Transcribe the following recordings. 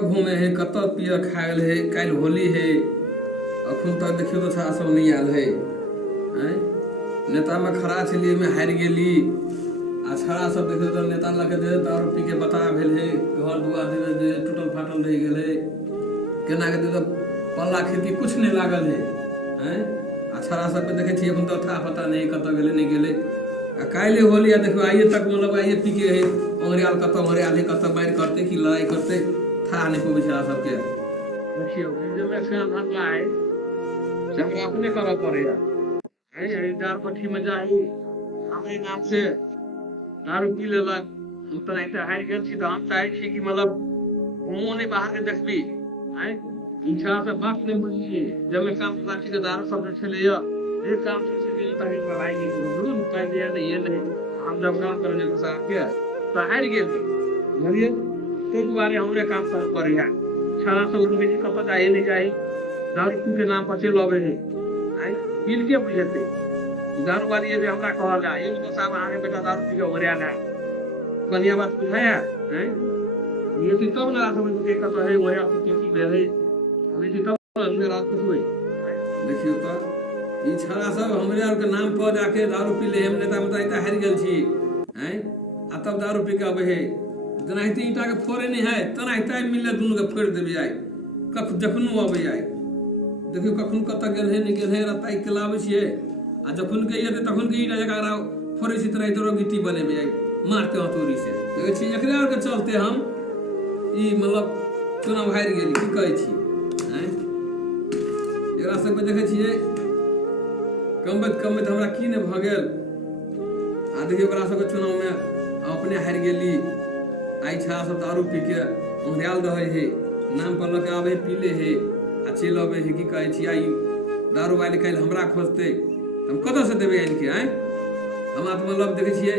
घूमे है कत पिय खायल है कल होली है अखन तक देखियो तो छा सब नहीं आयल है नेता में खड़ा छलिए में हार गेली आ छड़ा सब देखियो तो नेता लगे दे दारू पी के बता भेल है घर दुआर दे टूटल फाटल रह गेल है केना के दे तो पल्ला खिड़की कुछ नहीं लागल है आ छड़ा सब पे देखे छी अखन तो था पता नहीं कत गेले नहीं गेले आ काले होली आ देखो आइए तक मतलब आइए पी के है अंग्रेल कत अंग्रेल कत मार करते कि लड़ाई करते था नहीं को बेचारा सबके देखियो जो में से हमला है सब अपने करा पड़ेगा है दार पट्टी में जाई हमरे नाम से दारू पी लेलक हम तो नहीं हार गेल छी तो हम चाहे छी कि मतलब मुंह नहीं बाहर के देखबी है इच्छा से बात नहीं बुझी जब में काम लाठी के दारू सब चले या एक काम से भी ताकि लड़ाई नहीं करो कह दिया नहीं ये नहीं हम जब काम करने के साथ क्या तो हार गेल बुझलिए तो दुआरे हमरे काम कर पड़े है छाला से उठ के कपत आए नहीं जाए दारू के नाम पर चल आवे है पील के बुझते दारू वाली ये हमरा कहल जा एक तो साहब आगे बेटा दारू पी के ओरिया ना बढ़िया बात बुझाया है ये तो तब ना समझ के कहता है ओरिया तो की भेले अभी तो तब अंदर रात को हुई देखियो तो ई छड़ा सब हमरे और के नाम पर जाके दारू पी ले हम नेता बताइता हार गेल छी हैं आ तब दारू पी के आबे है जनाहिते ईटा के फोड़े नहीं है तनाहिते मिले दुनु के फोड़ देबे आई कख जखनो आबे आई देखियो कखन कत गेल है नहीं गेल है रताई के लावे छिए आ जखन के ये तखन के ईटा जका फोड़े छी तरह तो गिट्टी बनेबे आई मारते हथौड़ी से देखे छी एकरे और के चलते हम ई मतलब चुनाव हार गेली की कहै छी हैं एकरा सब पे देखे छिए कमबत हमरा की ने भ गेल आ देखियो ओकरा सब के चुनाव में अपने हार गेली आई छा सब दारू पी के अंग्रेल रहे है नाम पर लगे आवे पीले है आ चल आवे है की कहै छी आई दारू वाली काल हमरा खोजते हम कत से देबे इनके हैं हम आप मतलब देखे छिए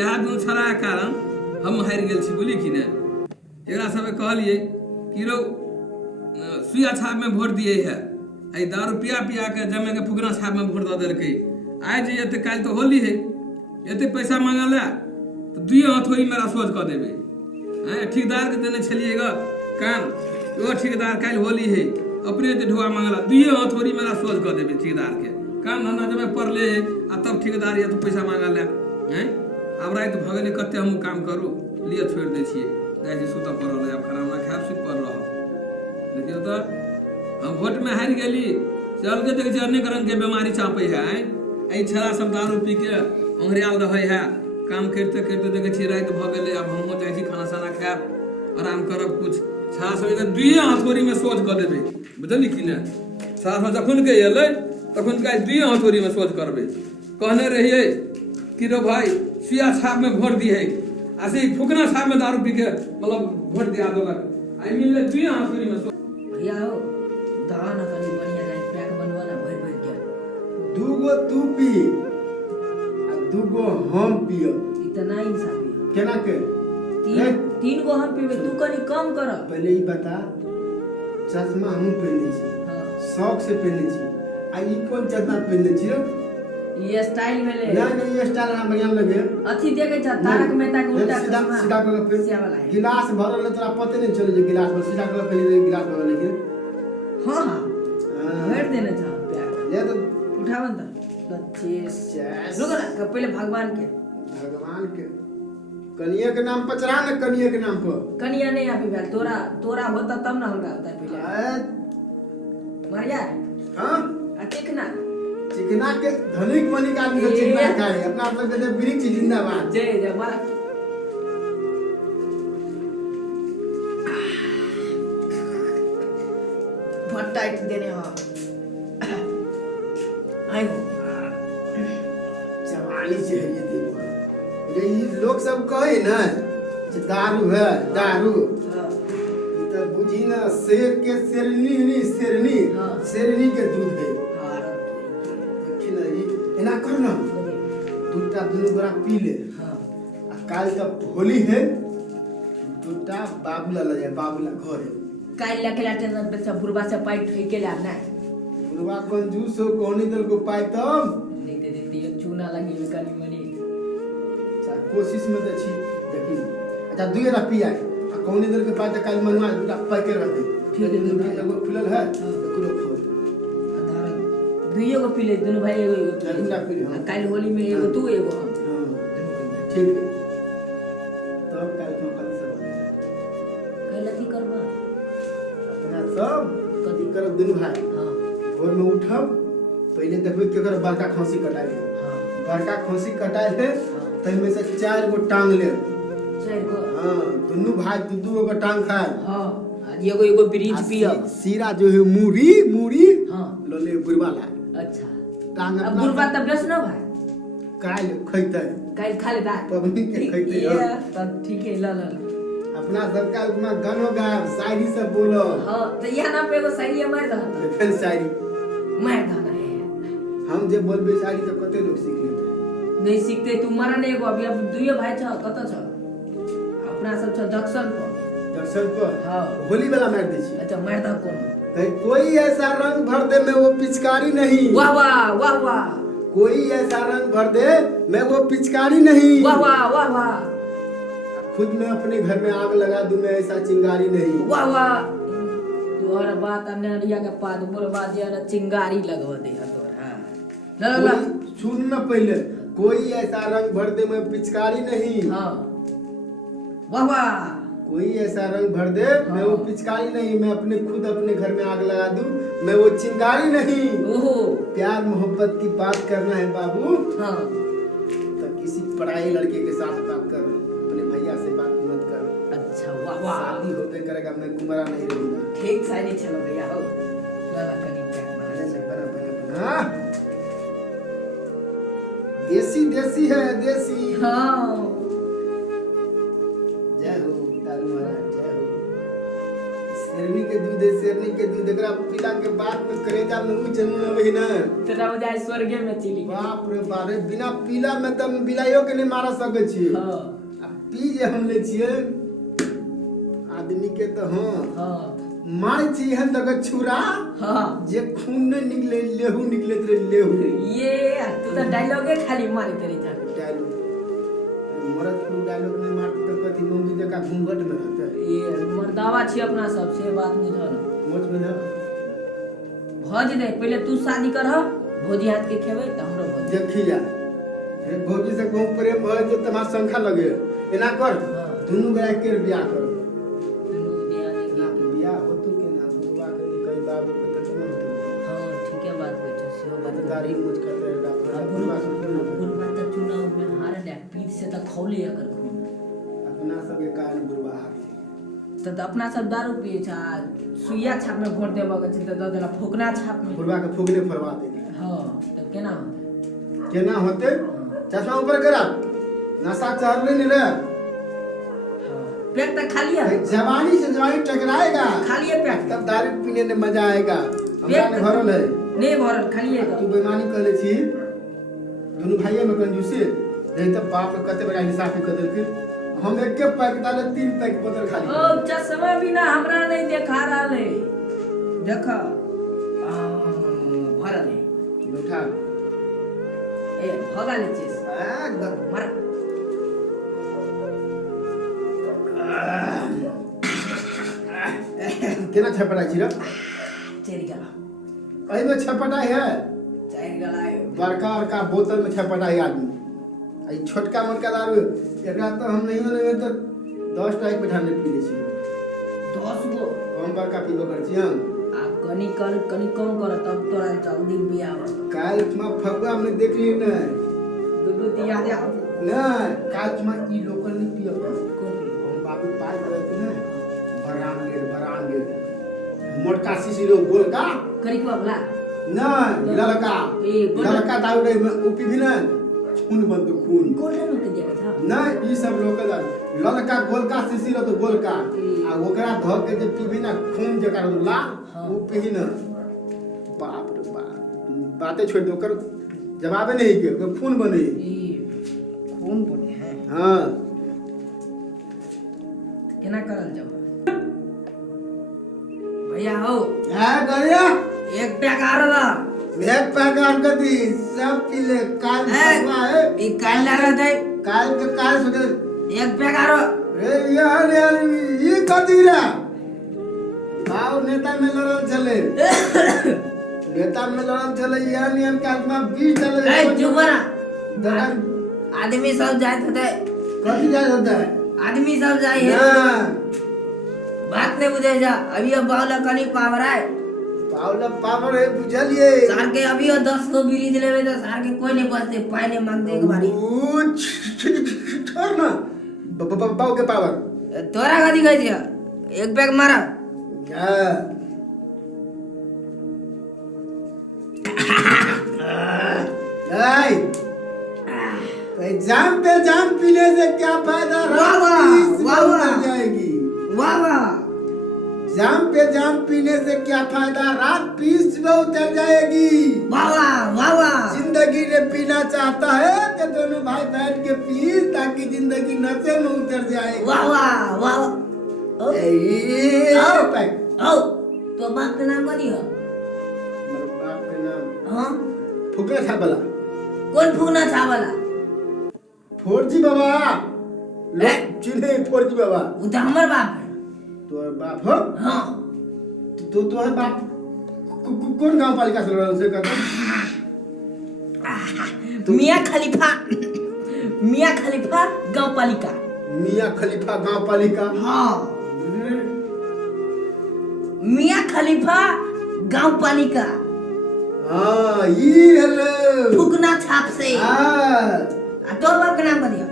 यह दुनु छड़ा के कारण हम हार गेल छी बोली कि ने एकरा सब कहलिए कि रो सुइया छाप में वोट दिए है आई दारू पिया पिया के जमे के फुकना छाप में वोट द देलके आज जे एते काल तो होली है एते पैसा मांगला तो दुइयो हथौड़ी मेरा सोच क देबे हैं ठेकेदार के देने छलिएगा काम वो ठेकेदार काल होली है अपने ते ढुआ मांगला दुइयो हथौड़ी मेरा सोच क देबे ठेकेदार के काम धंधा जब पड़ले है आ तब ठेकेदार या तो पैसा मांगला हैं अब रात भगने कते हम काम करू लिए छोड़ दे छिए जाय छी सुता पड़ल है अब खाना ना खाब सुत पड़ रह देखियो तो हम वोट में हार गेली चल के देखे अनेक रंग के बीमारी चापे है आई छड़ा सब दारू पी के अंग्रेल रहे है काम करते करते देखे छी रात भ गेले अब हम जाय छी खाना साना खाब आराम करब कुछ छड़ा सब दुइये हथौड़ी में सोच क देबे बुझली कि ने छड़ा जखन के एले तखन का दुइये हथौड़ी में सोच करबे कहने रहिए कि रो भाई सुइया छाप में वोट दिए ऐसे फुकना छाप में दारू पी के मतलब वोट दिया देलक आई मिलले दुइये हथौड़ी में भैया हो दान कनी बढ़िया जाई पैक बनवाना भर भर के दूगो तू पी आ दूगो हम पियो इतना इंसाफी केना के तीन गो हम पीबे तू कनी कम कर पहले ई बता चश्मा हम पहने छी शौक से पहने छी आ ई कोन चश्मा पहने छी रे ये स्टाइल भेले नहीं ये स्टाइल हमरा बढ़िया लगे अथी देखे छ तारक मेहता के उल्टा सीधा सीधा कर फिर वाला है गिलास भरल है तोरा पते नहीं चले जे गिलास में सीधा कर पहले गिलास भरल लेकिन हां भर देना था प्यार ये तो उठावन त चेस रुक ना पहले भगवान के कनिया के नाम पर चढ़ा ना कनिया के नाम पर कनिया नहीं अभी भेल तोरा होता तब ना हमरा होता पहले मारिया हां आ चिकना चिकना के धनिक बनिक आदमी को चिकना खाए अपना मतलब कहते वृक्ष जिंदाबाद जय जय मारा फटाइट देने हां आई हो जवानी चाहिए देखो ये लोग सब कहे ना कि दारू है दारू तो बुझी ना शेर के शेरनी नहीं शेरनी शेरनी के दूध है एना कर ना दूटा दुनु गोरा पी ले आ काल तक होली है दूटा बाबूला ले जाए बाबूला घर काल लकेला टेंशन पे सब बुरबा से पाई ठेके ला ना बुरबा कंजूस हो कोनी दल को पाई तब नहीं दे दियो चूना लगी में काली मनी कोशिश में तो छी देखी अच्छा दुए रा पिया कौन इधर के पास काल मनवा बेटा पैके रहते ठीक है, दुनू के एगो खुलल है हाँ। एकरो खोल आधार दुइयो को पी ले दोनों भाई एगो एगो दुनू पी ले, हाँ। काल होली में एगो तू एगो हम हां ठीक है तब काल में कथी सब कैला की करबा अपना सब कथी करब दुनू भाई हां भोर में उठब पहले देखबै केकर बड़का खसी कटाई है हां बड़का खसी कटाई है तै में से 4 गो टांग ले चार गो हां दुनू भाई दू गो टांग खाए हां आज एगो एगो ब्रिज पियब सीरा जो है मूरी हां लो ले बुरवा ला अच्छा टांग अब अपना गुरबा तब बेस न भाई काल खैते काल खा ले दा पबनी के खैते ये हो तब ठीक है ला ला अपना सरकार में गानो गायब शायरी से बोलो हां तो यहां ना पे एगो शायरी मार दहत देखन शायरी मार दहना है हम जे बोलबे शायरी तो कते लोग सीख लेते नहीं सीखते तू मरा नहीं एगो अभी अब दुइयो भाई छ कत छ अपना सब छ जंक्शन पर दर्शन को हां होली वाला मार दे छी अच्छा मार दा कौन कहीं कोई ऐसा रंग भर दे मैं वो पिचकारी नहीं वाह वाह वाह वाह कोई ऐसा रंग भर दे मैं वो पिचकारी नहीं वाह वाह वाह वाह खुद मैं अपने घर में आग लगा दूं मैं ऐसा चिंगारी नहीं वाह वाह तोहर बात अनरिया के पाद बोलबा जे ना चिंगारी लगवा दे तोरा ला ला कोई- सुन न पहले कोई ऐसा रंग भर दे मैं पिचकारी नहीं हां वाह वाह कोई ऐसा रंग भर दे मैं वो पिचकारी नहीं मैं खुद अपने घर में आग लगा दूं मैं वो चिंगारी नहीं ओहो प्यार मोहब्बत की बात करना है बाबू हां तो किसी पढ़ाई लड़के के साथ बात कर अपने भैया से बात मत कर अच्छा वाह वाह शादी होते करेगा मैं कुमारा नहीं रहूंगा ठीक साइड चलो भैया हो ला ला कनी पैक बना से बना हाँ? देसी है देसी हां जय हो तारू महाराज जय हो शेरनी के दूध एकरा पीला के बाद में करेजा में मुंह जमू न वही ना तेरा बजाय स्वर्ग में चली बाप रे बाप रे बिना पीला में त बिलाइयो के नहीं मारा सके छी हां आ पी जे हम ले छिए आदमी के तो हां हां मार छी हम तक छुरा हां जे खून ने निकले लेहू निकले रे लेहू ये तू तो डायलॉगे खाली मारी तेरी जान डायलॉग मरद को डायलॉग नहीं मारते तो कथी मम्मी जका घूंघट में रहते ये मर्दावा छी अपना सब से बात नहीं धर मोच में ना भज दे पहले तू शादी कर भोजी हाथ के खेबै त हमरो भोज देखी जा रे भौजी से कहूं प्रेम भय जो तमार संख्या लगे एना कर हाँ। दुनु गया के बियाह कर दुनू दिया ना देखी बियाह होतु के ना बुआ के कई बाबू के तो न होतु हां ठीक है बात होय छै सेहो बात दाढ़ी मुझ करते अब बुआ से गुरबा त चुनाव में हार ले पीठ से त खौले अगर खून अपना सब के काल बुरबा हार त अपना सब दारू पिए छ सुइया छाप में वोट देबा के छै त द देला फुकना छाप में बुरबा के फुगने फरवा दे हां त केना होतै केना होते चश्मा ऊपर करा नशा चढ़ ले रे पेट त खाली है जवानी से जवानी टकराएगा खाली है पेट तब दारू पीने में मजा आएगा हमरा ने भरल है नहीं भरल खाली है तू बेईमानी कहले छी दोनों भाइये में कंजूसी नहीं तो बाप ने कते बड़ा इंसाफी कर देलके हम एक के पैक डाले 3 पैक बोतल खाली ओ चश्मा बिना हमरा नहीं देखा रहले देख भरल है उठा ए भगा ले चीज मर केना छपटाई छी रे चेरी गला एहि में छपटाई है चेरी गला है बड़का बड़का बोतल में छपटाई आदमी आई छोटका मोटका दारू एकरा तो हम नहीं तो 10 टाइप पे ठाने पी ले छी 10 गो हम बड़का पीबो कर छी हम आप कनी कम कर तब तोरा जल्दी बियाह हो काल में फगुआ में देख ली न दुदू दिया दे न काल में ई लोकल नहीं पियो कौन हम बाबू पाई करते न बरांगे मोटका शीशी लो गोलका करी को बला न ललका ए ललका दारू रे में उपी भी न खून बंद खून गोल्डन में दिया था न ई सब लोकल दारू ललका गोलका शीशी लो तो गोलका आ ओकरा ध के जे पीबी ना खून जका ला वो पी न बाप रे बाप बातें छोड़ दो कर जवाब नहीं के खून बने खून बने हैं हां केना करल जाओ भैया हो है गरिया एक पैक आ रहा एक पैक आम कर दी सब पी ले काल है भगवा है एक काल ला रहा था काल के काल सोचे एक पैक आ रहा रे यार ये कथी रे आओ नेता में लड़ल चले नेता में लड़ल चले यार का आत्मा 20 चले ए चुप रहा दरन आदमी सब जात होते कथी जाय होता है आदमी सब जाए है हां बात नहीं बुझे जा अभी अब बावला कनी पावर है पावला पावर है बुझलिए सार के अभी 10 को ब्रिज लेवे तो सार के कोई नहीं बचते पानी मांगते एक बारी छोड़ ना बाबू के पावर तोरा कथी कहै छियै एक बैग मारा जाम पे जाम पीने से क्या फायदा वाह वाह वाह जाएगी वाह वाह जाम पे जाम पीने से क्या फायदा रात पीस में उतर जाएगी वाह वाह वाह जिंदगी ने पीना चाहता है कि दोनों भाई बैठ के पी ताकि जिंदगी नशे में उतर जाए वाह वाह वाह आओ तो बाप के नाम कथी है मेरे बाप के नाम हां फुकना था बला कौन फूकना था वाला फोरजी बाबा चिन्हे फोरजी बाबा वो तो हमर बाप है तोर बाप हो हां तो तोर बाप कौन गांव पालिका से लड़ल से कहता मियां खलीफा गांव पालिका मियां खलीफा गांव पालिका हां मियां खलीफा गांव पालिका हां ये हेलो फुकना छाप से हां तोर बाप का नाम कथी है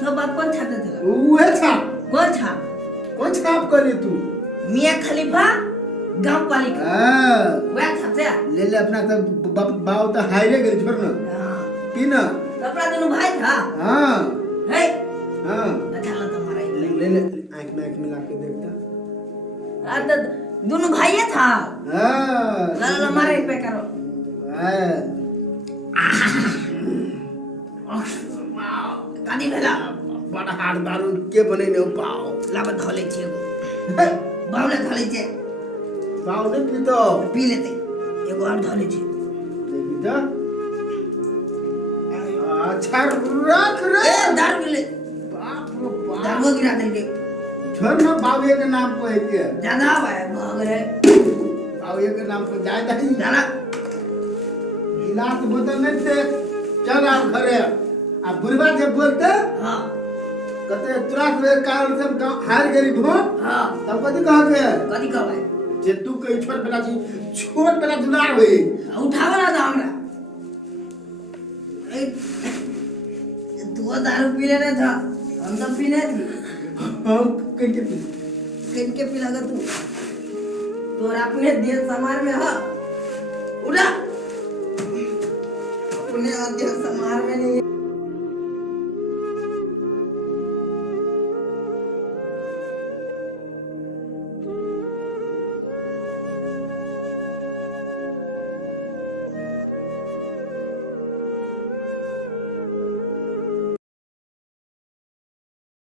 तो बाप कौन छाप देता उहे छाप कौन छाप करे तू मियां खलीफा गांव पालिका हां वह छाप से ले अपना तो बाप तो हायरे गेल छोड़ ना हां पी ना अपना दोनों भाई था हां है हां अच्छा ला तुम्हारा ले आंख में ला के देखता आ तो दोनों भाई था हां ला मारे पे करो कदी भेला बड़ा हार दारू के बने ने पाओ लाबा धले छे बावले धले छे पाओ ने पीतो पी लेते एगो और धले छे देखी तो अच्छा रख रे ए दारू ले बाप रे बाप दारू गिरा दे के छोड़ ना बाबू के नाम को है के ज्यादा है भाग रे बाबू के नाम को जाय दही जाना गिलास बोतल नहीं थे चल आप घरे आ बुढ़वा जब बोलते हां कहते तुरंत वे कारण से हम हार गई भो हां तब कथी कह के कदी कहबै जे तू कहीं छोट बेला दुलार होई उठावा ना था हमरा ए तू दारू पी लेने था हम तो पीने थी हम कहीं के पिला तू तोरा अपने देश समार में है उड़ा अपने देश समार में नहीं